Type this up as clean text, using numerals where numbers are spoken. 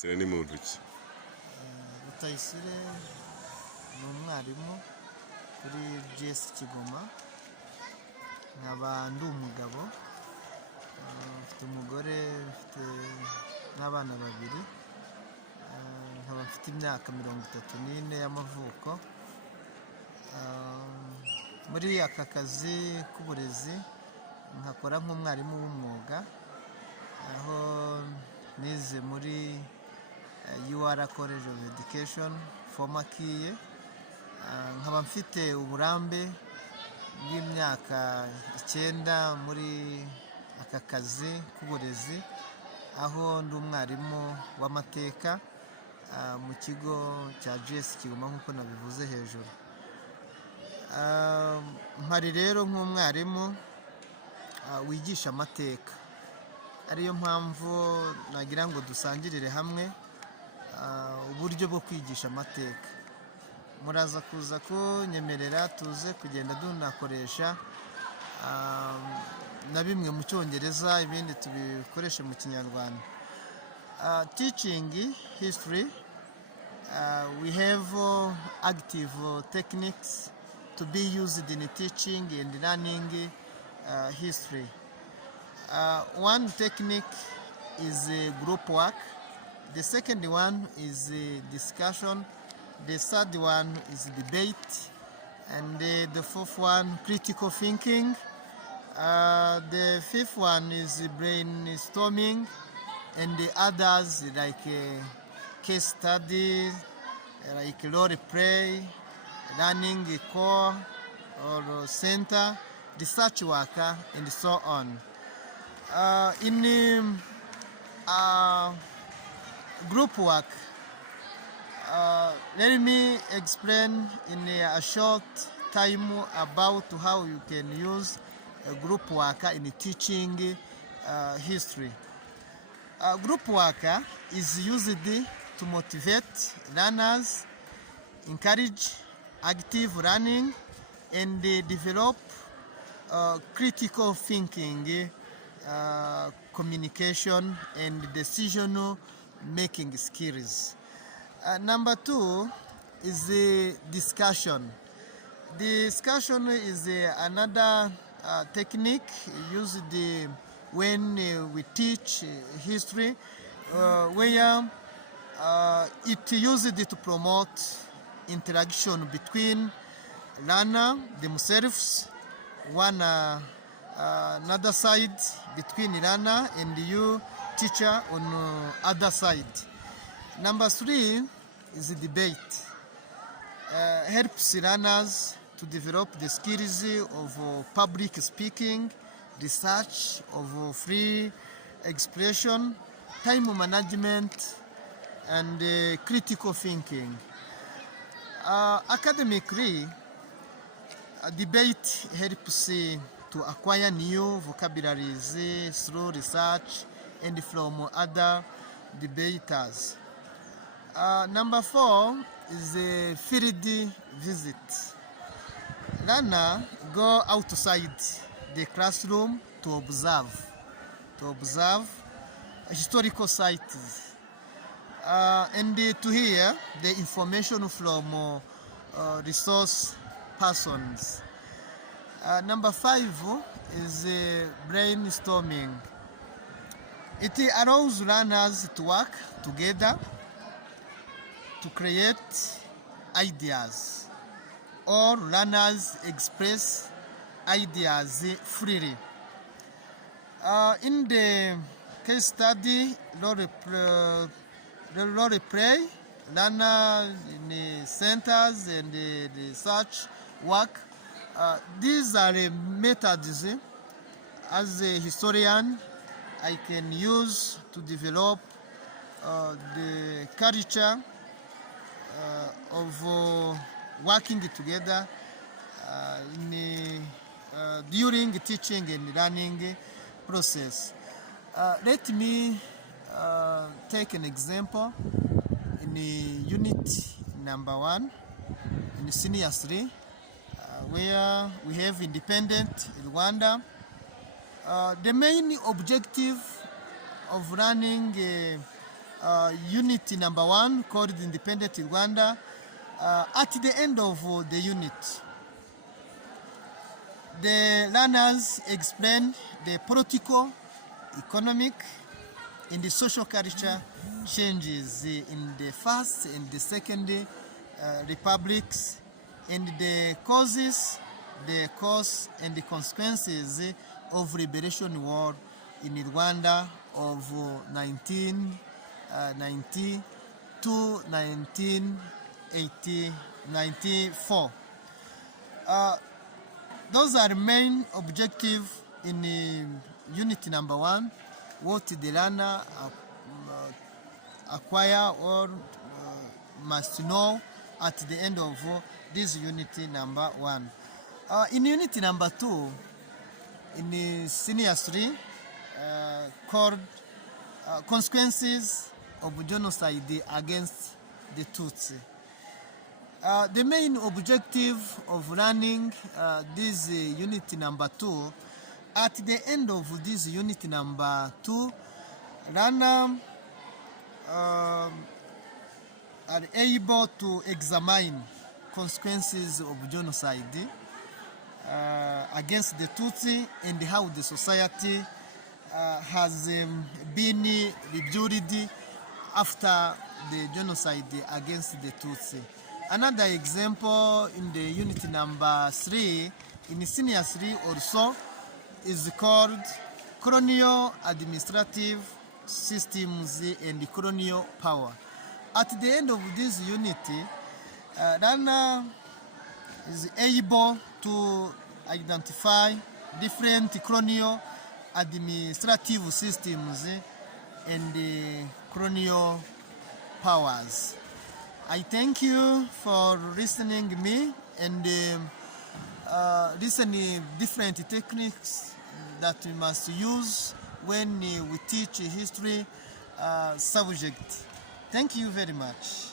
Sire ni muntu ki? Rutayisire ni umwarimu kuri GS Kigoma, nkaba ndi umugabo, mfite umugore, mfite n'abana babiri, nkaba mfite imyaka 34 y'amavuko. Muri aka kazi k'uburezi nkakora nk'umwarimu w'umwuga, aho nize muri UR College of Education former KIE. Nkaba mfite uburambe bw'imyaka 9 muri aka kazi k'uburezi, aho ndi umwarimu w'amateka mu kigo cya GS Kigoma nk'uko nabivuze hejuru. Mpari rero nk'umwarimu wigisha amateka, ariyo mpamvu nagira ngo dusangirire hamwe uburyo bwo kwigisha amateka. Muraza kuza kunyemerera tuze kugenda dunakoresha na bimwe mu Cyongereza, ibindi tubikoreshe mu Kinyarwanda. Teaching history, we have active techniques to be used in teaching and learning history. One technique is group work. The second one is discussion. The third one is debate. And the fourth one, critical thinking. The fifth one is brainstorming. And the others like case studies, like role play, learning core or center, research worker, and so on. In group work, let me explain in a short time about how you can use a group worker in teaching history. Group worker is used to motivate learners, encourage active learning, and develop critical thinking, communication, and decision-making skills. Number 2 is the discussion. Discussion is another technique used when we teach history, where it used to promote interaction between learner themselves, one another side between learner and you teacher on other side. Number 3 is the debate. Helps learners to develop the skills of public speaking, research, of free expression, time management, and critical thinking. Academically, debate helps to acquire new vocabularies through research and from other debaters. Number 4 is a field visit. Learners go outside the classroom to observe historical sites and to hear the information from resource persons. Number 5 is brainstorming. It allows learners to work together to create ideas, or learners express ideas freely. In the case study, role play, learner in the centers and the research work. These are methods as a historian I can use to develop the culture of working together during teaching and learning process. Let me take an example in unit number 1 in senior 3, where we have independent Rwanda. The main objective of running unit number 1 called Independent Rwanda. At the end of the unit, the learners explain the political, economic, and the social culture changes in the first and the second republics, and the causes, the cause, and the consequences of liberation war in Rwanda of 1990 to 1994. Those are main objective in unit number 1, what the learner acquire or must know at the end of this unit number 1. In unit number 2, in the senior 3, called consequences of genocide against the Tutsi. The main objective of learning this unit number 2, at the end of this unit number 2, learners are able to examine consequences of genocide against the Tutsi and how the society has been rebuilt after the genocide against the Tutsi. Another example in the unit number 3, in senior 3 also, is called colonial administrative systems and colonial power. At the end of this unit, learner is able to identify different colonial administrative systems and colonial powers. I thank you for listening to me and listening different techniques that we must use when we teach history subject. Thank you very much.